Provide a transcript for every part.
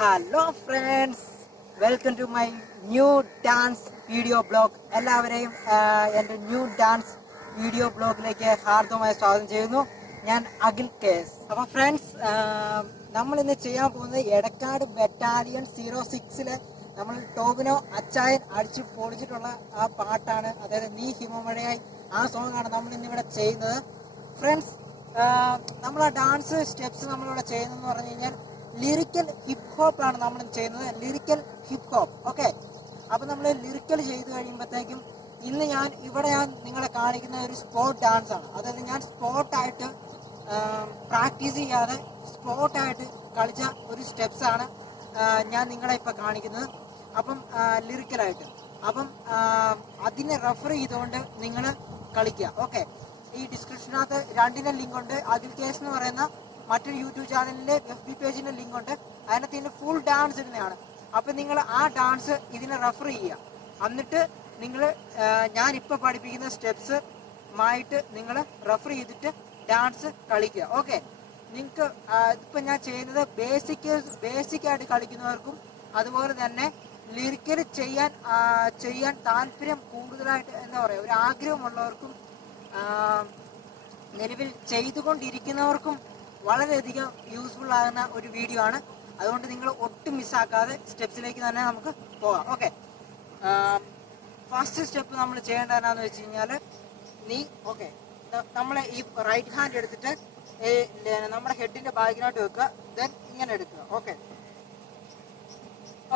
Hello friends, welcome to my new dance video blog. എല്ലാവരെയും എൻ്റെ new dance video ബ്ലോഗിലേക്ക് ഹാർദവമായി സ്വാഗതം ചെയ്യുന്നു. ഞാൻ അഖിൽ കേസ്. അപ്പോൾ ഫ്രണ്ട്സ്, നമ്മൾ ഇന്ന് ചെയ്യാൻ പോകുന്നത് എടക്കാട് ബറ്റാലിയൻ 06-ലെ നമ്മൾ ടോബിനോ അച്ചായൻ അടിച്ച് പൊളിച്ചിട്ടുള്ള ആ പാട്ടാണ്. അതായത് നീ ഹിമമഴയായി, ആ സോങ്ങാണ് നമ്മൾ ഇന്നിവിടെ ചെയ്യുന്നത്. ഫ്രണ്ട്സ്, നമ്മൾ ആ ഡാൻസ് സ്റ്റെപ്സ് നമ്മളിവിടെ ചെയ്യുന്നതെന്ന് പറഞ്ഞു കഴിഞ്ഞാൽ ലിറിക്കൽ ഹിപ്പ് ഹോപ്പ് ആണ് നമ്മൾ ചെയ്യുന്നത്. Lyrical hip hop. ഓക്കെ, അപ്പം നമ്മൾ ലിറിക്കൽ ചെയ്ത് കഴിയുമ്പോഴത്തേക്കും ഇന്ന് ഞാൻ നിങ്ങളെ കാണിക്കുന്ന ഒരു സ്പോട്ട് ഡാൻസ് ആണ്. അതായത് ഞാൻ സ്പോട്ടായിട്ട് പ്രാക്ടീസ് ചെയ്യാതെ സ്പോട്ടായിട്ട് കളിച്ച ഒരു സ്റ്റെപ്സ് ആണ് ഞാൻ നിങ്ങളെ ഇപ്പം കാണിക്കുന്നത്. അപ്പം ലിറിക്കലായിട്ട് അതിനെ റെഫർ ചെയ്തുകൊണ്ട് നിങ്ങൾ കളിക്കുക. ഓക്കെ, ഈ ഡിസ്ക്രിപ്ഷനകത്ത് രണ്ടിൻ്റെ ലിങ്ക് ഉണ്ട്. അഖിൽ കേസ് എന്ന് പറയുന്ന മറ്റൊരു യൂട്യൂബ് ചാനലിൻ്റെ FB പേജിൻ്റെ ലിങ്ക് ഉണ്ട്. അതിനകത്ത് ഇതിൻ്റെ ഫുൾ ഡാൻസ് ഇടുന്നതാണ്. അപ്പം നിങ്ങൾ ആ ഡാൻസ് ഇതിനെ റെഫർ ചെയ്യുക. എന്നിട്ട് നിങ്ങൾ ഞാനിപ്പോൾ പഠിപ്പിക്കുന്ന സ്റ്റെപ്സുമായിട്ട് നിങ്ങൾ റെഫർ ചെയ്തിട്ട് ഡാൻസ് കളിക്കുക. ഓക്കെ, നിങ്ങൾക്ക് ഇപ്പം ഞാൻ ചെയ്യുന്നത് ബേസിക്കായിട്ട് കളിക്കുന്നവർക്കും അതുപോലെ തന്നെ ലിറിക്കൽ ചെയ്യാൻ താല്പര്യം കൂടുതലായിട്ട് എന്താ പറയുക, ഒരു ആഗ്രഹമുള്ളവർക്കും നിലവിൽ ചെയ്തുകൊണ്ടിരിക്കുന്നവർക്കും വളരെയധികം യൂസ്ഫുൾ ആകുന്ന ഒരു വീഡിയോ ആണ്. അതുകൊണ്ട് നിങ്ങൾ ഒട്ടും മിസ്സാക്കാതെ സ്റ്റെപ്സിലേക്ക് തന്നെ നമുക്ക് പോകാം. ഓക്കെ, ഫസ്റ്റ് സ്റ്റെപ്പ് നമ്മൾ ചെയ്യേണ്ടത് എന്താണെന്ന് വെച്ച് കഴിഞ്ഞാൽ നമ്മൾ ഈ റൈറ്റ് ഹാൻഡ് എടുത്തിട്ട് നമ്മുടെ ഹെഡിന്റെ ബാക്കിലോട്ട് വെക്കുക. ദെൻ ഇങ്ങനെ എടുക്കുക.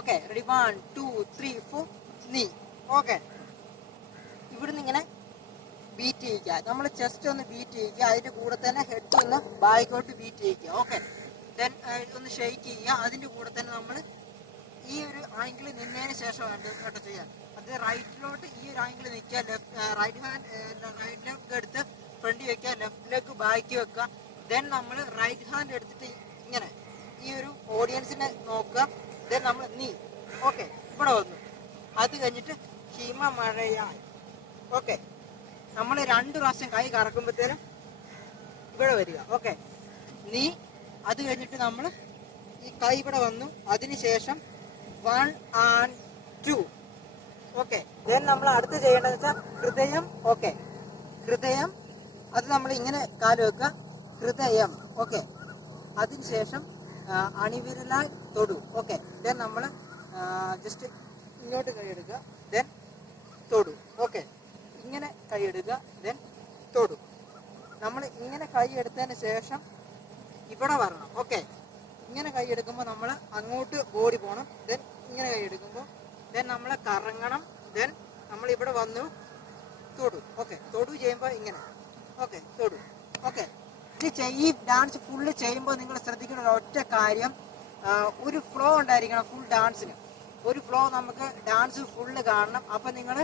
ഓക്കെ, റെഡി, 1 2 3 4 നീ. ഓക്കെ, ഇവിടുന്ന് ഇങ്ങനെ ബീറ്റ് ചെയ്യിക്കുക. നമ്മൾ ചെസ്റ്റ് ഒന്ന് ബീറ്റ് ചെയ്യിക്കുക. അതിൻ്റെ കൂടെ തന്നെ ഹെഡ് ഒന്ന് ബാക്കോട്ട് ബീറ്റ് ചെയ്യിക്കുക. ഓക്കെ, ദെൻ ഒന്ന് ഷെയ്ക്ക് ചെയ്യുക. അതിൻ്റെ കൂടെ തന്നെ നമ്മൾ ഈ ഒരു ആംഗിൾ നിന്നതിന് ശേഷം കേട്ടോ ചെയ്യാൻ. അത് റൈറ്റിലോട്ട് ഈ ഒരു ആംഗിൾ നിൽക്കുക. റൈറ്റ് ലെഗ് എടുത്ത് ഫ്രണ്ട് വെക്കുക, ലെഫ്റ്റ് ലെഗ് ബാക്കി വെക്കുക. ദെൻ നമ്മൾ റൈറ്റ് ഹാൻഡ് എടുത്തിട്ട് ഇങ്ങനെ ഈ ഒരു ഓഡിയൻസിനെ നോക്കുക. ദെൻ നമ്മൾ നീ. ഓക്കെ, ഇവിടെ വന്നു. അത് കഴിഞ്ഞിട്ട് ഹിമമഴയായി. ഓക്കെ, നമ്മൾ 2 പ്രാവശ്യം കൈ കറക്കുമ്പോഴത്തേനും ഇവിടെ വരിക. ഓക്കെ, നീ. അത് കഴിഞ്ഞിട്ട് നമ്മൾ ഈ കൈ ഇവിടെ വന്നു. അതിനുശേഷം 1 and 2. ഓക്കെ, ദെൻ നമ്മൾ അടുത്ത് ചെയ്യേണ്ടതെന്ന് വെച്ചാൽ ഹൃദയം. ഓക്കെ, ഹൃദയം. അത് നമ്മൾ ഇങ്ങനെ കാല് വെക്കുക. ഹൃദയം. ഓക്കെ, അതിനുശേഷം അണിവിരലായി തൊടു. ഓക്കെ, ദെൻ നമ്മൾ ജസ്റ്റ് ഇങ്ങോട്ട് കൈ എടുക്കുക. ദെൻ തൊടു. ഓക്കെ, ഇങ്ങനെ കൈ എടുക്കുക. ദെൻ തൊടു. നമ്മൾ ഇങ്ങനെ കൈ എടുത്തതിന് ശേഷം ഇവിടെ വരണം. ഓക്കെ, ഇങ്ങനെ കൈ എടുക്കുമ്പോൾ നമ്മൾ അങ്ങോട്ട് ബോഡി പോകണം. ദെൻ ഇങ്ങനെ കൈ എടുക്കുമ്പോൾ ദെൻ നമ്മൾ കറങ്ങണം. ദെൻ നമ്മൾ ഇവിടെ വന്നു തൊടു. ഓക്കെ, തൊടു ചെയ്യുമ്പോൾ ഇങ്ങനെ. ഓക്കെ, തൊടു. ഓക്കെ, ഈ ഡാൻസ് ഫുള്ള് ചെയ്യുമ്പോൾ നിങ്ങൾ ശ്രദ്ധിക്കുന്ന ഒറ്റ കാര്യം, ഒരു ഫ്ലോ ഉണ്ടായിരിക്കണം. ഫുൾ ഡാൻസിന് ഒരു ഫ്ലോ, നമുക്ക് ഡാൻസ് ഫുള്ള് കാണണം. അപ്പം നിങ്ങൾ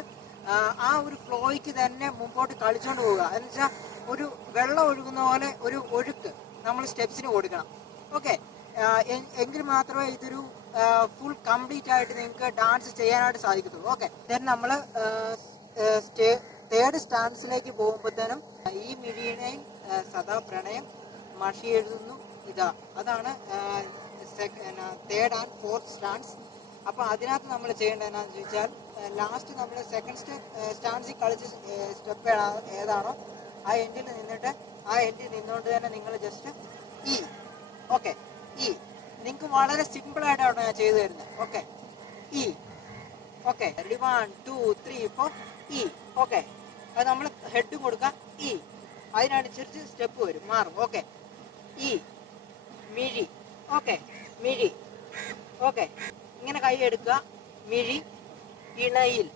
ആ ഒരു ഫ്ലോയ്ക്ക് തന്നെ മുമ്പോട്ട് കളിച്ചുകൊണ്ട് പോവുക. എന്ന് വെച്ചാൽ ഒരു വെള്ളം ഒഴുകുന്ന പോലെ ഒരു ഒഴുക്ക് നമ്മൾ സ്റ്റെപ്സിന് കൊടുക്കണം. ഓക്കെ, എങ്കിൽ മാത്രമേ ഇതൊരു ഫുൾ കംപ്ലീറ്റ് ആയിട്ട് നിങ്ങൾക്ക് ഡാൻസ് ചെയ്യാനായിട്ട് സാധിക്കത്തുള്ളൂ. ഓക്കെ, ദെൻ നമ്മൾ തേർഡ് സ്റ്റാൻസിലേക്ക് പോകുമ്പോഴത്തേനും ഈ മിഴിയുടെയും സദാ പ്രണയം മഷി എഴുതുന്നു ഇതാ, അതാണ് തേർഡ് ആൻഡ് ഫോർത്ത് സ്റ്റാൻസ്. അപ്പോൾ അതിനകത്ത് നമ്മൾ ചെയ്യേണ്ടത് എന്താണെന്ന് ചോദിച്ചാൽ, ലാസ്റ്റ് നമ്മൾ സെക്കൻഡ് സ്റ്റാൻസിൽ കളിച്ച സ്റ്റെപ്പ് ഏതാണോ ആ എൻഡിൽ നിന്നിട്ട് ആ എൻഡിൽ നിന്നുകൊണ്ട് തന്നെ നിങ്ങൾ ജസ്റ്റ് ഈ. ഓക്കെ, ഈ നിങ്ങൾക്ക് വളരെ സിമ്പിളായിട്ടാണ് ഞാൻ ചെയ്തു തരുന്നത്. ഓക്കെ, ഈ. ഓക്കെ, റെഡി, 1 2 3 4 ഈ. ഓക്കെ, അത് നമ്മൾ ഹെഡും കൊടുക്കുക. ഈ, അതിനനുസരിച്ച് സ്റ്റെപ്പ് വരും, മാറും. ഓക്കെ, ഈ മിഴി. ഓക്കെ, മിഴി. ഓക്കെ, ഇങ്ങനെ കൈ എടുക്കുക. മിഴി, ഇണയിൽ.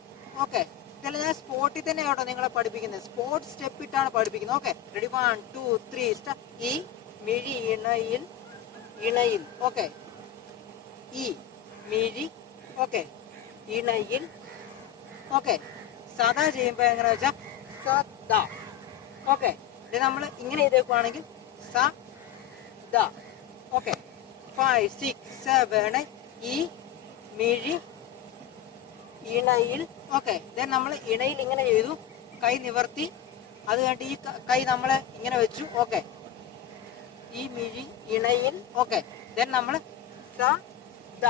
ഓക്കെ, ഇതെല്ലാം ഞാൻ സ്പോട്ടിൽ തന്നെ കേട്ടോ നിങ്ങളെ പഠിപ്പിക്കുന്നത്. സ്പോട്ട് സ്റ്റെപ്പ് ഇട്ടാണ് പഠിപ്പിക്കുന്നത്. Okay, ready, 1 2 3 start. ഈ മിഴി, ഇണയിൽ, ഇണയിൽ. ഓക്കെ, ഈ മിഴി. ഓക്കെ, ഇണയിൽ. ഓക്കെ, സദാ ചെയ്യുമ്പോൾ എങ്ങനെ വെച്ചാൽ സദാ. ഓക്കെ, ഇത് നമ്മൾ ഇങ്ങനെ ചെയ്തേക്കുവാണെങ്കിൽ സ ദ. ഓക്കെ, 5 6 7 ഈ മിഴി, ഇണയിൽ. ഓക്കെ, ദെൻ നമ്മൾ ഇണയിൽ ഇങ്ങനെ ചെയ്തു, കൈ നിവർത്തി. അത് കഴിഞ്ഞിട്ട് ഈ കൈ നമ്മൾ ഇങ്ങനെ വെച്ചു. ഓക്കെ, ഈ മിഴി, ഇണയിൽ. ഓക്കെ, ദെൻ നമ്മൾ സ ദ.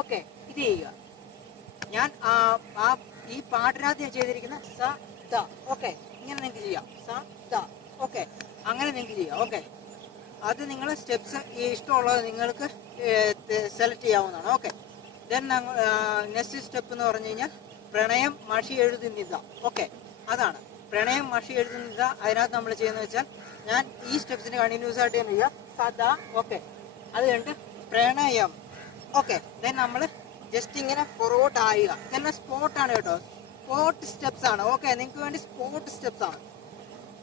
ഓക്കെ, ഇത് ചെയ്യുക. ഞാൻ ഈ പാട്ടിനകത്ത് ഞാൻ ചെയ്തിരിക്കുന്ന സ ദ. ഓക്കെ, ഇങ്ങനെ നിങ്ങൾക്ക് ചെയ്യാം. സ ദ. ഓക്കെ, അങ്ങനെ നിങ്ങൾക്ക് ചെയ്യാം. ഓക്കെ, അത് നിങ്ങൾ സ്റ്റെപ്സ് ഇഷ്ടമുള്ളത് നിങ്ങൾക്ക് സെലക്ട് ചെയ്യാവുന്നതാണ്. ഓക്കെ, ദെൻ നെക്സ്റ്റ് സ്റ്റെപ്പ് എന്ന് പറഞ്ഞു കഴിഞ്ഞാൽ പ്രണയം മഷി എഴുതുന്നിത. ഓക്കെ, അതാണ് പ്രണയം മഷി എഴുതുന്നിത. അതിനകത്ത് നമ്മൾ ചെയ്യുന്നത് വെച്ചാൽ ഞാൻ ഈ സ്റ്റെപ്സിന് കണ്ടിന്യൂസ് ആയിട്ട് ഞാൻ ചെയ്യുക. സദ. ഓക്കെ, അത് കഴിഞ്ഞിട്ട് പ്രണയം. ഓക്കെ, ദെൻ നമ്മൾ ജസ്റ്റ് ഇങ്ങനെ ഫോർവേഡ് ആയുക. ഇതെല്ലാം സ്പോട്ടാണ് കേട്ടോ, സ്പോട്ട് സ്റ്റെപ്സ് ആണ്. ഓക്കെ, നിങ്ങൾക്ക് വേണ്ടി സ്പോട്ട് സ്റ്റെപ്സ് ആണ്.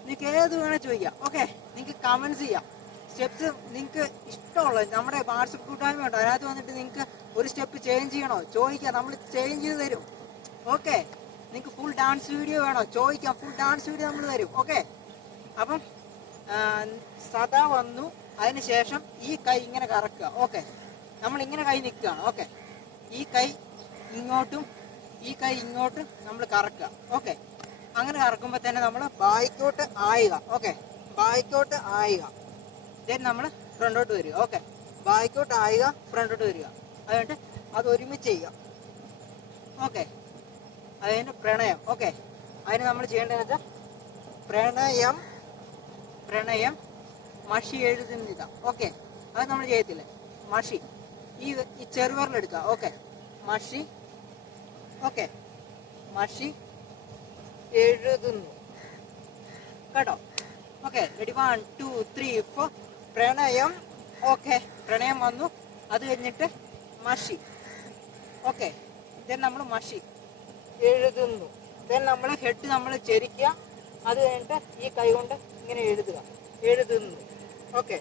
നിങ്ങൾക്ക് ഏത് വേണേൽ ചോദിക്കാം. ഓക്കെ, നിങ്ങൾക്ക് കമൻസ് ചെയ്യാം. സ്റ്റെപ്സ് നിങ്ങൾക്ക് ഇഷ്ടമുള്ളത് നമ്മുടെ വാട്സപ്പ് കൂട്ടായ്മ ഉണ്ടോ, അതിനകത്ത് വന്നിട്ട് നിങ്ങൾക്ക് ഒരു സ്റ്റെപ്പ് ചേഞ്ച് ചെയ്യണോ ചോദിക്കാം, നമ്മൾ ചേഞ്ച് ചെയ്ത് തരും. ഓക്കെ, നിങ്ങൾക്ക് ഫുൾ ഡാൻസ് വീഡിയോ വേണോ ചോദിക്കാം, ഫുൾ ഡാൻസ് വീഡിയോ നമ്മൾ തരും. ഓക്കെ, അപ്പം സദാ വന്നു. അതിന് ശേഷം ഈ കൈ ഇങ്ങനെ കറക്കുക. ഓക്കെ, നമ്മൾ ഇങ്ങനെ കൈ നിൽക്കുകയാണ്. ഓക്കെ, ഈ കൈ ഇങ്ങോട്ടും ഈ കൈ ഇങ്ങോട്ടും നമ്മൾ കറക്കുക. ഓക്കെ, അങ്ങനെ കറക്കുമ്പോൾ തന്നെ നമ്മൾ ബാക്കോട്ട് ആയുക. ഓക്കെ, ബാക്കോട്ട് ആയുക. ദെൻ നമ്മൾ ഫ്രണ്ടോട്ട് വരിക. ഓക്കെ, ബാക്കോട്ട് ആയുക, ഫ്രണ്ടോട്ട് വരിക. അതുകൊണ്ട് അത് ഒരുമിച്ച് ചെയ്യുക. ഓക്കെ, അതിന് പ്രണയം. ഓക്കെ, അതിന് നമ്മൾ ചെയ്യേണ്ടതെന്ന് വെച്ചാൽ പ്രണയം പ്രണയം മഷി എഴുതുന്നിത. ഓക്കെ, അത് നമ്മൾ ചെയ്യത്തില്ലേ, മഷി ഈ ചെറുവിരലെടുക്കുക. ഓക്കെ, മഷി. ഓക്കെ, മഷി എഴുതുന്നു കേട്ടോ. Okay, ready, 1 2 3 4. പ്രണയം. ഓക്കെ, പ്രണയം വന്നു. അത് കഴിഞ്ഞിട്ട് മഷി. ഓക്കെ, ദെൻ നമ്മൾ മഷി എഴുതുന്നു. ദെൻ നമ്മൾ ഹെഡ് നമ്മൾ ചെരിക്കുക. അത് കഴിഞ്ഞിട്ട് ഈ കൈ കൊണ്ട് ഇങ്ങനെ എഴുതുക, എഴുതുന്നു. ഓക്കെ,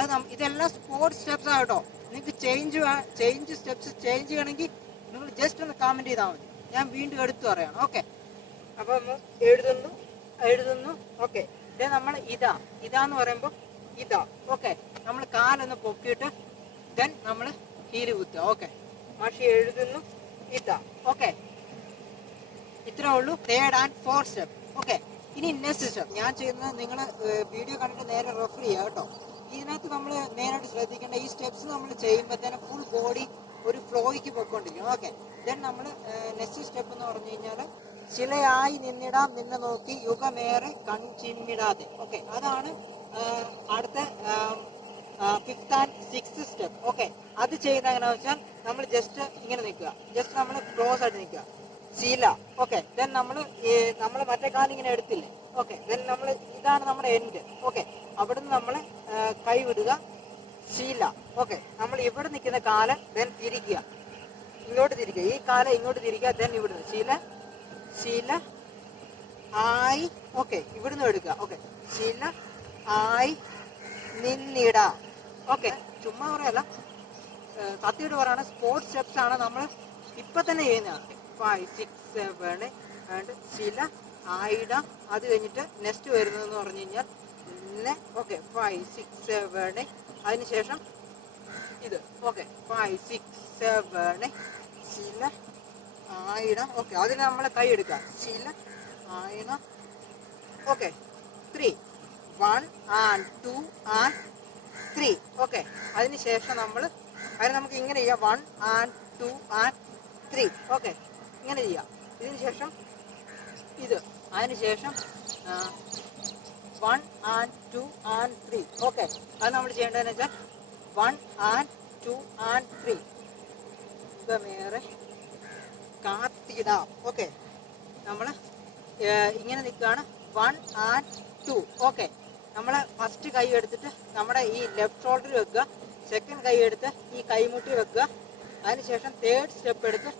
അത് ഇതെല്ലാം സ്പോർട്സ് സ്റ്റെപ്സ് ആട്ടോ. നിങ്ങൾക്ക് ചേഞ്ച് സ്റ്റെപ്സ് ചേഞ്ച് ചെയ്യണമെങ്കിൽ നിങ്ങൾ ജസ്റ്റ് ഒന്ന് കമൻറ്റ് ചെയ്താൽ മതി, ഞാൻ വീണ്ടും എടുത്തു പറയാണ്. ഓക്കെ, അപ്പം എഴുതുന്നു എഴുതുന്നു. ഓക്കെ, ഇത് നമ്മൾ ഇതാന്ന് പറയുമ്പോൾ ഇതാ. ഓക്കെ, നമ്മൾ കാലൊന്ന് പൊക്കിയിട്ട് ദെൻ നമ്മൾ ഹീല് കുത്തുക. ഓക്കെ, മഷി എഴുതുന്നു ഇതാ. ഓക്കെ, ഇത്രേ ഉള്ളൂ 3rd and 4th step. Okay, ഇനി നെക്സ്റ്റ് സ്റ്റെപ്പ് ഞാൻ ചെയ്യുന്നത് നിങ്ങൾ വീഡിയോ കണ്ടിട്ട് നേരെ റെഫർ ചെയ്യുക കേട്ടോ. ഇതിനകത്ത് നമ്മൾ മെയിനായിട്ട് ശ്രദ്ധിക്കേണ്ട ഈ സ്റ്റെപ്സ് നമ്മൾ ചെയ്യുമ്പോൾ തന്നെ ഫുൾ ബോഡി ഒരു ഫ്ലോയ്ക്ക് പോയിക്കൊണ്ടിരിക്കും. ഓക്കെ, ദെൻ നമ്മൾ നെക്സ്റ്റ് സ്റ്റെപ്പ് എന്ന് പറഞ്ഞു കഴിഞ്ഞാൽ ശിലയായി നിന്നിടാം നിന്നെ നോക്കി യുഗമേറെ കൺചിമ്മിടാതെ. ഓക്കെ, അതാണ് അടുത്ത 5th and 6th step. Okay, അത് ചെയ്യുന്ന എങ്ങനെയാണെന്ന് വെച്ചാൽ നമ്മൾ ജസ്റ്റ് ഇങ്ങനെ നിൽക്കുക, ജസ്റ്റ് നമ്മൾ ക്ലോസ് ആയിട്ട് നിൽക്കുക, ശീല. ഓക്കെ, ദെൻ നമ്മൾ മറ്റേ കാലം ഇങ്ങനെ എടുത്തില്ലേ. ഓക്കെ, ദെൻ നമ്മൾ ഇതാണ് നമ്മുടെ എൻഡ്. ഓക്കെ, അവിടുന്ന് നമ്മൾ കൈ വിടുക, ശീല. ഓക്കെ, നമ്മൾ ഇവിടെ നിൽക്കുന്ന കാലം ദെൻ തിരിക്കുക, ഇങ്ങോട്ട് തിരിക്കുക, ഈ കാലം ഇങ്ങോട്ട് തിരിക്കുക, ദെൻ ഇവിടുന്ന് ശീല ശീല ആയി. ഓക്കെ, ഇവിടുന്ന് എടുക്കുക. ഓക്കെ, ശീല ആയി നിന്നിട. ഓക്കെ, ചുമ്മാ പറയല്ല, സത്യമായിട്ട് പറയാണ്, സ്പോർട്സ് സ്റ്റെപ്സ് ആണ് നമ്മൾ ഇപ്പൊ തന്നെ ചെയ്യുന്നതാണ്. 5 6 7 ആൻഡ് ശില ആയിട. അത് കഴിഞ്ഞിട്ട് നെക്സ്റ്റ് വരുന്നതെന്ന് പറഞ്ഞു കഴിഞ്ഞാൽ പിന്നെ. ഓക്കെ, 5 6 7. അതിനുശേഷം ഇത്. ഓക്കെ, 5 6 7 ശില ആയിട. ഓക്കെ, അതിന് നമ്മൾ കൈ എടുക്കുക, ശില ആയിട. Okay, 3 1 and 2 and 3. ഓക്കെ, അതിനുശേഷം അതിന് നമുക്ക് ഇങ്ങനെ ചെയ്യാം, 1 and 2 and 3. ഓക്കെ, ഇങ്ങനെ ചെയ്യാം. ഇതിന് ശേഷം ഇത്, അതിനുശേഷം 1 and 2 and 3. ഓക്കെ, അത് നമ്മൾ ചെയ്യേണ്ടതെന്ന് വെച്ചാൽ 1 and 2 and 3. വേറെ കാത്തിടാം. ഓക്കെ, നമ്മൾ ഇങ്ങനെ നിൽക്കുകയാണ്, 1 and 2. ഓക്കെ, നമ്മൾ ഫസ്റ്റ് കൈ എടുത്തിട്ട് നമ്മുടെ ഈ ലെഫ്റ്റ് ഷോൾഡറിൽ വെക്കുക, സെക്കൻഡ് കൈ എടുത്ത് ഈ കൈമുട്ടി വെക്കുക, അതിനുശേഷം 3rd സ്റ്റെപ്പ് എടുത്ത്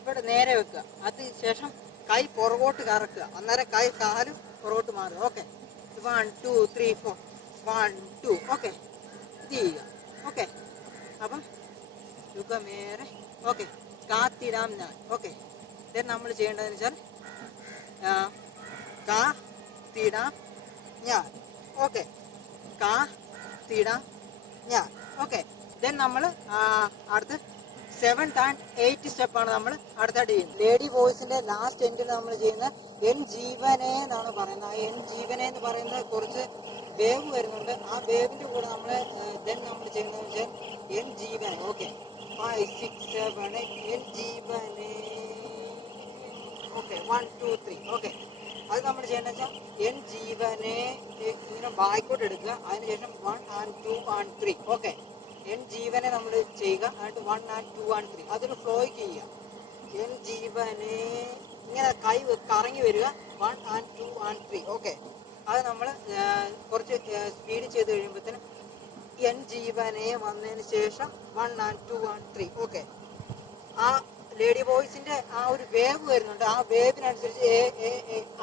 ഇവിടെ നേരെ വെക്കുക, അതിനുശേഷം കൈ പുറകോട്ട് കറക്കുക, അന്നേരം കാലും പുറകോട്ട് മാറുക. ഓക്കെ, 1 2 3 4 1 2. ഓക്കെ, ഇത് ചെയ്യുക. ഓക്കെ, അപ്പം യുഗമേറെ. ഓക്കെ, കാത്തിടാം ഞാൻ. ഓക്കെ, ദെൻ നമ്മൾ ചെയ്യേണ്ടതെന്ന് വെച്ചാൽ കാത്തിടാം ഞാൻ. ഓക്കെ, കാത്തിടാം ഞാൻ. ഓക്കെ, ദെൻ നമ്മൾ അടുത്ത് 7th and 8th സ്റ്റെപ്പാണ് നമ്മൾ അടുത്തായിട്ട് ചെയ്യുന്നത്. ലേഡി വോയിസിന്റെ ലാസ്റ്റ് എൻഡിൽ നമ്മൾ ചെയ്യുന്ന എൻ ജീവനെ എന്നാണ് പറയുന്നത്. ആ എൻ ജീവനെ എന്ന് പറയുന്നത് കുറച്ച് വേവ് വരുന്നുണ്ട്. ആ വേവിന്റെ കൂടെ നമ്മൾ ദെൻ നമ്മൾ ചെയ്യുന്നത് വെച്ചാൽ എൻ ജീവനെ. ഓക്കെ, 5 6 7 എൻ ജീവനെ. ഓക്കെ 1 2 3. ഓക്കെ, അത് നമ്മൾ ചെയ്യേണ്ടത് വെച്ചാൽ എൻ ജീവനെ ഇങ്ങനെ ബാക്കോട്ട് എടുക്കുക. അതിനുശേഷം 1 and 2 and 3. ഓക്കെ, എൻ ജീവനെ നമ്മൾ ചെയ്യുക. എന്നിട്ട് 1 and 2 and 3 അതൊരു ഫ്ലോയ്ക്ക് ചെയ്യുക. എൻ ജീവനെ ഇങ്ങനെ കൈ കറങ്ങി വരിക. 1 and 2 and 3. ഓക്കെ, അത് നമ്മൾ കുറച്ച് സ്പീഡ് ചെയ്ത് കഴിയുമ്പോഴത്തേനും എൻ ജീവനെ വന്നതിന് ശേഷം 1 and 2 and 3. ഓക്കെ, ആ ലേഡി വോയിസിന്റെ ആ ഒരു വേവ് വരുന്നുണ്ട്. ആ വേവിനനുസരിച്ച്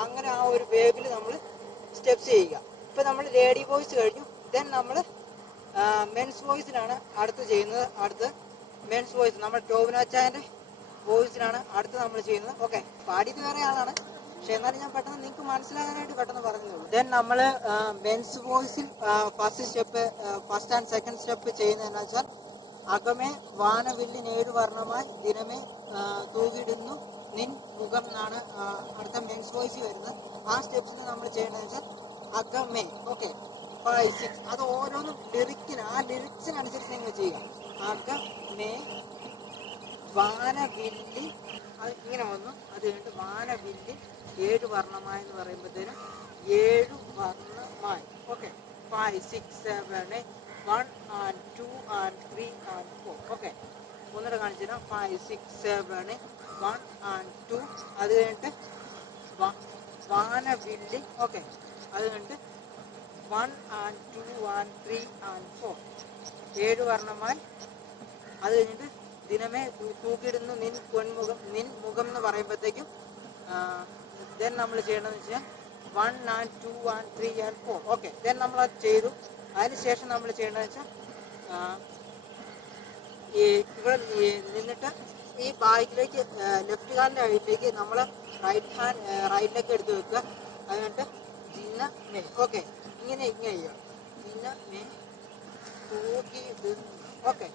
അങ്ങനെ ആ ഒരു വേവിൽ നമ്മൾ സ്റ്റെപ്സ് ചെയ്യുക. ഇപ്പൊ നമ്മൾ ലേഡി വോയിസ് കഴിഞ്ഞു. ദെൻ നമ്മൾ മെൻസ് വോയിസിനാണ് അടുത്ത് ചെയ്യുന്നത്. അടുത്ത് മെൻസ് വോയിസ് നമ്മൾ ടോവിനോച്ചായന്റെ വോയിസിനാണ് അടുത്ത് നമ്മൾ ചെയ്യുന്നത്. ഓക്കെ, പാടിയത് വേറെ ആളാണ്, പക്ഷെ എന്നാലും ഞാൻ പെട്ടെന്ന് നിങ്ങൾക്ക് മനസ്സിലാകാനായിട്ട് പെട്ടെന്ന് പറഞ്ഞുള്ളൂ. ദെൻ നമ്മൾ മെൻസ് വോയിസിൽ ഫസ്റ്റ് ആൻഡ് സെക്കൻഡ് സ്റ്റെപ്പ് ചെയ്യുന്നതെന്ന് വെച്ചാൽ അകമേ വാനവില്ലിൻ 7 വർണ്ണമായി ദിനമേ തൂകിടുന്നു നിൻ മുഖം എന്നാണ് അടുത്ത മെൻസ് വോയിസ് വരുന്നത്. ആ സ്റ്റെപ്സിൽ നമ്മൾ ചെയ്യേണ്ടതെന്ന് വെച്ചാൽ അകമേ. ഓക്കെ 5 6 അത് ഓരോന്നും ആ ലിറിക്സിനനുസരിച്ച് നിങ്ങൾ ചെയ്യുക. അകമേ വാനവില്ലി, അത് ഇങ്ങനെ വന്നു. അത് കഴിഞ്ഞിട്ട് വാനവില്ലി 7 വർണ്ണമായി എന്ന് പറയുമ്പോഴത്തേനും 7 വർണ്ണമായി. Okay 5 6 7 1 and 2 and 3 and 4. Okay, ഒന്നുകൂടെ കാണിച്ചു തരാം. 5 6 7 1 and 2. അത് കഴിഞ്ഞിട്ട് വാനവില്ലി. ഓക്കെ, അത് കഴിഞ്ഞിട്ട് 1 and 2 and 3 and 4 7 വർണ്ണമായി. അത് കഴിഞ്ഞിട്ട് ദിനമേ തൂക്കിയിടുന്നു നിൻ മുഖം എന്ന് പറയുമ്പോഴത്തേക്കും ദെൻ നമ്മൾ ചെയ്യേണ്ടതെന്ന് വെച്ചാൽ 1 and 2 and 3 and 4. Okay, then നമ്മൾ അത് ചെയ്തു. അതിനുശേഷം നമ്മൾ ചെയ്യേണ്ടതെന്ന് വെച്ചാൽ ഇവിടെ നിന്നിട്ട് ഈ ബാഗിലേക്ക് ലെഫ്റ്റ് ഹാൻഡിൻ്റെ അടിയിലേക്ക് നമ്മൾ റൈറ്റിലേക്ക് എടുത്ത് വെക്കുക. അതുകൊണ്ട് ദിനമേ. ഓക്കെ, ഇങ്ങനെ ചെയ്യുക. ദിനമേ തൂക്കിയിടുന്നു. ഓക്കെ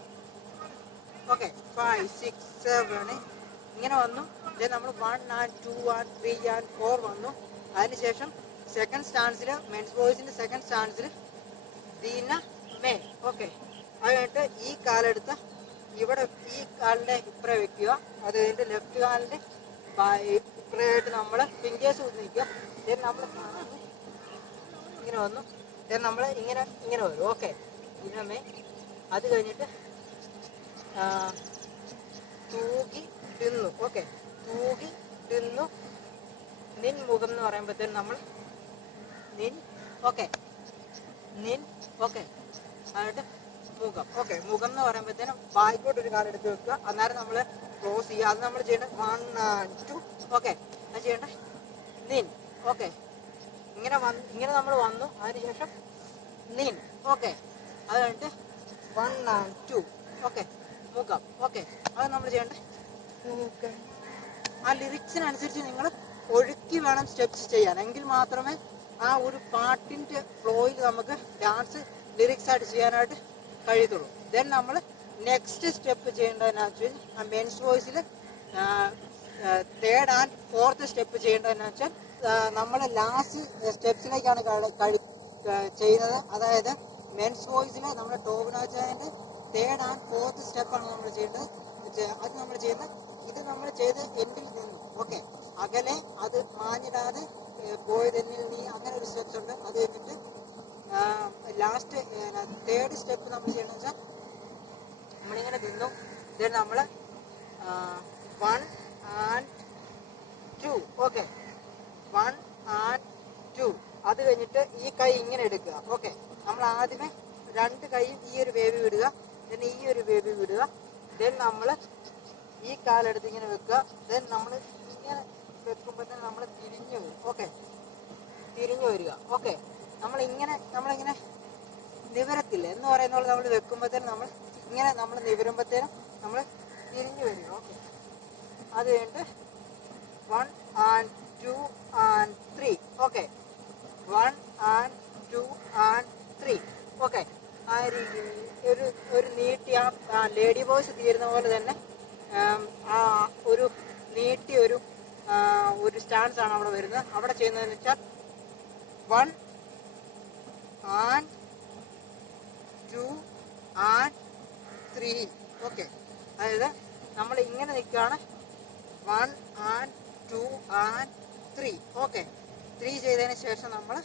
ഓക്കെ 5 6 7 ഇങ്ങനെ വന്നു. ഇത് നമ്മൾ 1 and 2 and 3 and 4 വന്നു. അതിനുശേഷം സെക്കൻഡ് സ്റ്റാൻസിൽ മെൻസ് വോയിസിന്റെ സെക്കൻഡ് സ്റ്റാൻസിൽ ദിനമേ. ഓക്കെ, അത് കഴിഞ്ഞിട്ട് ഈ കാലെടുത്ത് ഇവിടെ ഈ കാലിന്റെ ഇപ്പുറം വെക്കുക. അത് കഴിഞ്ഞിട്ട് ലെഫ്റ്റ് കാലിന്റെ ഇപ്പുറമായിട്ട് നമ്മൾ ഫിംഗേഴ്സ് നിൽക്കുക. ദെൻ നമ്മൾ ഇങ്ങനെ വന്നു. ദെൻ നമ്മൾ ഇങ്ങനെ വരും. ഓക്കെ, ദിനമേ. അത് കഴിഞ്ഞിട്ട് തൂകിടുന്നു. ഓക്കെ, തൂകിടുന്നു നിൻ മുഖം എന്ന് പറയുമ്പോഴത്തേനും നമ്മൾ നിൻ. ഓക്കെ, നിൻ. ഓക്കെ, എന്നിട്ട് മുഖം. ഓക്കെ, മുഖം എന്ന് പറയുമ്പോഴത്തേനും ബാക്കോട്ട് ഒരു കാലെടുത്ത് വെക്കുക. അന്നേരം നമ്മൾ ക്ലോസ് ചെയ്യുക. അത് നമ്മൾ ചെയ്യേണ്ടത് 1 and 2. ഓക്കെ, അത് ചെയ്യേണ്ട നിൻ. ഓക്കെ, ഇങ്ങനെ നമ്മൾ വന്നു. അതിനുശേഷം നിൻ. ഓക്കെ, അത് കഴിഞ്ഞിട്ട് 1 and 2. ഓക്കെ, മുഖം. ഓക്കെ, അത് നമ്മൾ ചെയ്യേണ്ടത് മുഖം. ആ ലിറിക്സിനനുസരിച്ച് നിങ്ങൾ ഒഴുക്കി വേണം സ്റ്റെപ്സ് ചെയ്യാൻ. എങ്കിൽ മാത്രമേ ആ ഒരു പാട്ടിൻ്റെ ഫ്ലോയിൽ നമുക്ക് ഡാൻസ് ലിറിക്സ് ആയിട്ട് ചെയ്യാനായിട്ട് കഴിയത്തുള്ളൂ. ദെൻ നമ്മൾ നെക്സ്റ്റ് സ്റ്റെപ്പ് ചെയ്യേണ്ടതെന്ന് വെച്ചാൽ men's വോയിസിൽ 3rd and 4th step ചെയ്യേണ്ടതെന്ന് വെച്ചാൽ നമ്മൾ ലാസ്റ്റ് സ്റ്റെപ്സിലേക്കാണ് ചെയ്യുന്നത്. അതായത് മെൻസ് വോയിസിൽ നമ്മുടെ ടോവിനോച്ചായൻ്റെ 3rd and 4th സ്റ്റെപ്പാണ് നമ്മൾ ചെയ്യേണ്ടത്. അത് നമ്മൾ ചെയ്യുന്നത് ഇത് നമ്മൾ ചെയ്ത് എൻഡിൽ നിന്നു. ഓക്കെ, അകലെ അത് മാഞ്ഞിടാതെ പോയതെന്നിൽ നീ, അങ്ങനെ ഒരു സ്റ്റെപ്സ് ഉണ്ട്. അത് കഴിഞ്ഞിട്ട് ലാസ്റ്റ് 3rd സ്റ്റെപ്പ് നമ്മൾ ചെയ്യണമെന്ന് വെച്ചാൽ നമ്മളിങ്ങനെ നിന്നു. ദെൻ നമ്മൾ 1 and 2. Okay, 1 and 2. അത് കഴിഞ്ഞിട്ട് ഈ കൈ ഇങ്ങനെ എടുക്കുക. ഓക്കെ, നമ്മൾ ആദ്യമേ 2 കൈയും ഈ ഒരു വേവ് വിടുക. ദെൻ ഈ ഒരു വേവ് വിടുക. ദെൻ നമ്മൾ ഈ കാലെടുത്ത് ഇങ്ങനെ വെക്കുക. ദെൻ നമ്മൾ ഇങ്ങനെ വെക്കുമ്പോൾ തന്നെ നമ്മൾ തിരിഞ്ഞു വരും. ഓക്കെ, തിരിഞ്ഞു വരിക. ഓക്കെ, നമ്മളിങ്ങനെ നിവരത്തില്ല എന്ന് പറയുന്ന പോലെ നമ്മൾ വെക്കുമ്പോഴത്തേനും നമ്മൾ നിവരുമ്പോഴത്തേനും നമ്മൾ തിരിഞ്ഞു വരിക. ഓക്കെ, അത് കഴിഞ്ഞിട്ട് 1 and 2 and 3. Okay, 1 and 2 and 3. Okay, ആ ഒരു നീട്ടി ആ ലേഡി വോയിസ് തീരുന്ന പോലെ തന്നെ ഒരു നീട്ടി ഒരു സ്റ്റാൻസ് ആണ് അവിടെ വരുന്നത്. അവിടെ ചെയ്യുന്നതെന്ന് വെച്ചാൽ 1 and 2 and 3. ഓക്കെ, അതായത് നമ്മൾ ഇങ്ങനെ നിൽക്കുകയാണ് 1 and 2 and 3. ഓക്കെ, 3 ചെയ്തതിന് ശേഷം നമ്മൾ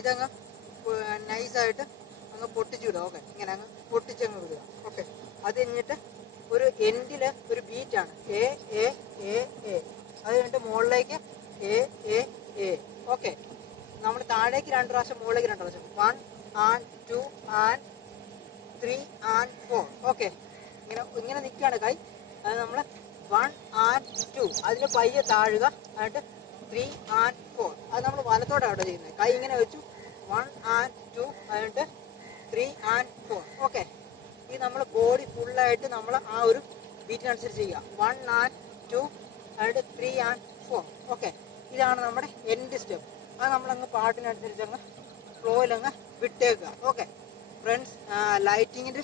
ഇതങ്ങ് നൈസായിട്ട് അങ്ങ് പൊട്ടിച്ചിടുക. ഓക്കെ, ഇങ്ങനെ അങ്ങ് പൊട്ടിച്ചങ്ങ് വിടുക. ഓക്കെ, അത് കഴിഞ്ഞിട്ട് ഒരു എൻഡിൽ ഒരു ബീറ്റാണ് എ എ എ എ. അത് കഴിഞ്ഞിട്ട് മുകളിലേക്ക് എ എ എ. ഓക്കെ, നമ്മൾ താഴേക്ക് 2 പ്രാവശ്യം, മുകളിലേക്ക് 2 പ്രാവശ്യം. 1 and 2 and 3 and 4. ഓക്കെ, ഇങ്ങനെ നിൽക്കുകയാണ് കൈ. അത് നമ്മൾ 1 and 2 അതിന് പയ്യെ താഴുക. എന്നിട്ട് 3 and 4 അത് നമ്മൾ വലത്തോടെ അവിടെ ചെയ്യുന്നത്. കൈ ഇങ്ങനെ വെച്ചു 1 and 2 എന്നിട്ട് 3 and 4. ഓക്കെ, ഇത് നമ്മൾ ബോഡി ഫുള്ളായിട്ട് നമ്മൾ ആ ഒരു ബീറ്റിനനുസരിച്ച് ചെയ്യുക. 1 and 2 എന്നിട്ട് 3 and 4. ഓക്കെ, ഇതാണ് നമ്മുടെ എൻഡ് സ്റ്റെപ്പ്. അത് നമ്മളങ്ങ് പാട്ടിനനുസരിച്ച് അങ്ങ് ഫ്ലോയിലങ്ങ് വിട്ടേക്കുക. ഓക്കെ ഫ്രണ്ട്സ്, ലൈറ്റിങ്ങിൻ്റെ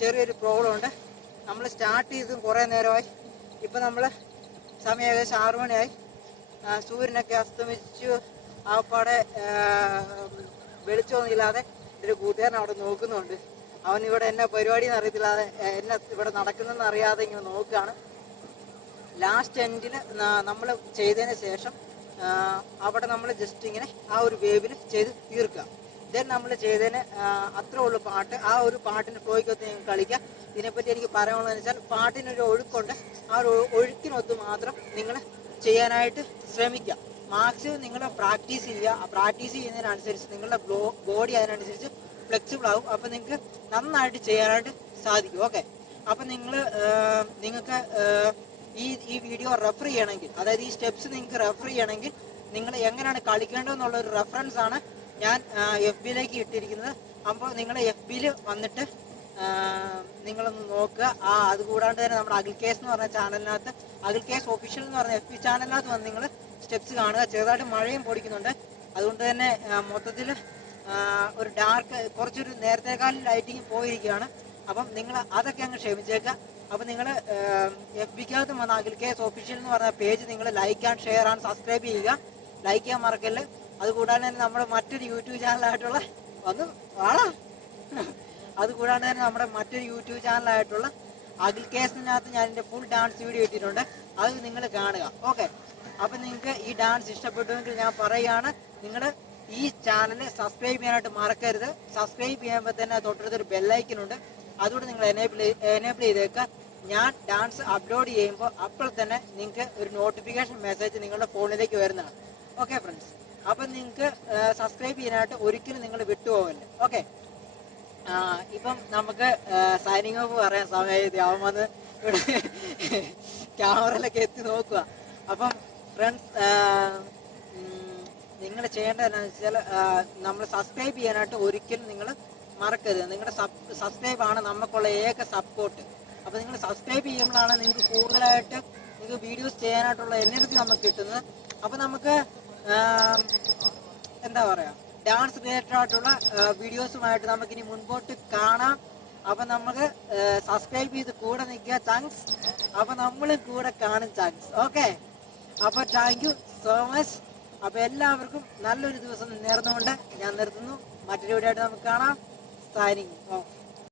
ചെറിയൊരു പ്രോബ്ലം ഉണ്ട്. നമ്മൾ സ്റ്റാർട്ട് ചെയ്തും കുറേ നേരമായി. ഇപ്പം നമ്മൾ സമയം ഏകദേശം 6 മണിയായി. സൂര്യനൊക്കെ അസ്തമിച്ചു. ആപ്പാടെ വെളിച്ചമൊന്നും ഇല്ലാതെ ഒരു കൂട്ടുകാരൻ അവിടെ നോക്കുന്നുണ്ട്. അവൻ ഇവിടെ എന്നാ പരിപാടി എന്ന് അറിയത്തില്ലാതെ, എന്നെ ഇവിടെ നടക്കുന്നതെന്ന് അറിയാതെ ഇങ്ങനെ നോക്കുകയാണ്. ലാസ്റ്റ് എൻഡിൽ നമ്മൾ ചെയ്തതിന് ശേഷം അവിടെ നമ്മൾ ജസ്റ്റ് ഇങ്ങനെ ആ ഒരു വേവിൽ ചെയ്ത് തീർക്കുക. ദെൻ നമ്മൾ ചെയ്തതിന് അത്രേ ഉള്ളൂ പാട്ട്. ആ ഒരു പാട്ടിൻ്റെ ഫ്ലോയ്ക്കൊത്ത് നിങ്ങൾ കളിക്കുക. ഇതിനെപ്പറ്റി എനിക്ക് പറയാനുള്ളതെന്ന് വെച്ചാൽ പാട്ടിനൊരു ഒഴുക്കുണ്ട്. ആ ഒരു ഒഴുക്കിനൊത്ത് മാത്രം നിങ്ങൾ ചെയ്യാനായിട്ട് ശ്രമിക്കുക. മാക്സിമം നിങ്ങൾ പ്രാക്ടീസ് ചെയ്യുക. പ്രാക്ടീസ് ചെയ്യുന്നതിനനുസരിച്ച് നിങ്ങളുടെ ബോഡി അതിനനുസരിച്ച് ഫ്ലെക്സിബിൾ ആകും. അപ്പം നിങ്ങൾക്ക് നന്നായിട്ട് ചെയ്യാനായിട്ട് സാധിക്കും. ഓക്കെ, അപ്പം നിങ്ങൾക്ക് ഈ വീഡിയോ റെഫർ ചെയ്യണമെങ്കിൽ, അതായത് ഈ സ്റ്റെപ്സ് നിങ്ങൾക്ക് റെഫർ ചെയ്യണമെങ്കിൽ നിങ്ങൾ എങ്ങനെയാണ് കളിക്കേണ്ടതെന്നുള്ളൊരു റെഫറൻസ് ആണ് ഞാൻ FB-യിലേക്ക് ഇട്ടിരിക്കുന്നത്. അപ്പോൾ നിങ്ങൾ FB-യിൽ വന്നിട്ട് നിങ്ങളൊന്ന് നോക്കുക. അതുകൂടാണ്ട് തന്നെ നമ്മുടെ അഖിൽ കേസ് എന്ന് പറഞ്ഞ ചാനലിനകത്ത്, അഖിൽ കേസ് ഒഫീഷ്യൽ എന്ന് പറഞ്ഞ FB ചാനലിനകത്ത് വന്ന് നിങ്ങൾ സ്റ്റെപ്സ് കാണുക. ചെറുതായിട്ട് മഴയും പൊടിക്കുന്നുണ്ട്. അതുകൊണ്ട് തന്നെ മൊത്തത്തിൽ ഒരു ഡാർക്ക്, കുറച്ചൊരു നേരത്തേക്കാളും ലൈറ്റിങ് പോയിരിക്കുകയാണ്. അപ്പം നിങ്ങൾ അതൊക്കെ അങ്ങ് ക്ഷമിച്ചേക്കുക. അപ്പം നിങ്ങൾ FB-ക്കകത്ത് വന്ന അഖിൽ കേസ് ഒഫീഷ്യൽ എന്ന് പറഞ്ഞ പേജ് നിങ്ങൾ like and share and subscribe ചെയ്യുക. ലൈക്ക് ചെയ്യാൻ മറക്കല്ല്. അതുകൂടാതെ തന്നെ നമ്മുടെ മറ്റൊരു യൂട്യൂബ് ചാനലായിട്ടുള്ള അതുകൂടാണ്ട് തന്നെ നമ്മുടെ മറ്റൊരു യൂട്യൂബ് ചാനലായിട്ടുള്ള അഖിൽ കേസിനകത്ത് ഞാൻ എൻ്റെ ഫുൾ ഡാൻസ് വീഡിയോ ഇട്ടിട്ടുണ്ട്. അത് നിങ്ങൾ കാണുക. ഓക്കെ, അപ്പം നിങ്ങൾക്ക് ഈ ഡാൻസ് ഇഷ്ടപ്പെട്ടുവെങ്കിൽ ഞാൻ പറയുകയാണ്, നിങ്ങൾ ഈ ചാനൽ സബ്സ്ക്രൈബ് ചെയ്യാനായിട്ട് മറക്കരുത്. സബ്സ്ക്രൈബ് ചെയ്യുമ്പോൾ തന്നെ തൊട്ടടുത്തൊരു ബെല്ലൈക്കനുണ്ട്. അതുകൊണ്ട് നിങ്ങൾ എനേബിൾ ചെയ്തേക്കുക. ഞാൻ ഡാൻസ് അപ്ലോഡ് ചെയ്യുമ്പോൾ അപ്പോൾ തന്നെ നിങ്ങൾക്ക് ഒരു നോട്ടിഫിക്കേഷൻ മെസ്സേജ് നിങ്ങളുടെ ഫോണിലേക്ക് വരുന്നതാണ്. ഓക്കെ ഫ്രണ്ട്സ്, അപ്പം നിങ്ങൾക്ക് സബ്സ്ക്രൈബ് ചെയ്യാനായിട്ട് ഒരിക്കലും നിങ്ങൾ വിട്ടുപോകല്ലേ. ഓക്കെ, ഇപ്പം നമുക്ക് സൈനിങ് ഓഫ് പറയാൻ സമയമായി. അവൻ വന്ന് ഇവിടെ ക്യാമറയിലൊക്കെ എത്തി നോക്കുക. അപ്പം ഫ്രണ്ട്സ്, നിങ്ങൾ ചെയ്യേണ്ടത് എന്താണെന്ന് വെച്ചാൽ നമ്മൾ സബ്സ്ക്രൈബ് ചെയ്യാനായിട്ട് ഒരിക്കലും നിങ്ങൾ മറക്കരുത്. നിങ്ങളുടെ സബ്സ്ക്രൈബാണ് നമുക്കുള്ള ഏക സപ്പോർട്ട്. അപ്പോൾ നിങ്ങൾ സബ്സ്ക്രൈബ് ചെയ്യുമ്പോഴാണ് നിങ്ങൾക്ക് കൂടുതലായിട്ട് നിങ്ങൾക്ക് വീഡിയോസ് ചെയ്യാനായിട്ടുള്ള എനർജി നമുക്ക് കിട്ടുന്നത്. അപ്പോൾ നമുക്ക് എന്താ പറയുക, ഡാൻസ് റിലേറ്റഡ് ആയിട്ടുള്ള വീഡിയോസുമായിട്ട് നമുക്കിനി മുൻപോട്ട് കാണാം. അപ്പം നമുക്ക് സബ്സ്ക്രൈബ് ചെയ്ത് കൂടെ നിൽക്കുക. താങ്ക്സ്. അപ്പം നമ്മൾ കൂടെ കാണും. താങ്ക്സ്. ഓക്കെ, അപ്പോൾ താങ്ക് യു സോ മച്ച്. അപ്പോൾ എല്ലാവർക്കും നല്ലൊരു ദിവസം നേർന്നുകൊണ്ട് ഞാൻ നിർത്തുന്നു. മറ്റൊരു വീഡിയോ ആയിട്ട് നമുക്ക് കാണാം. Signing off.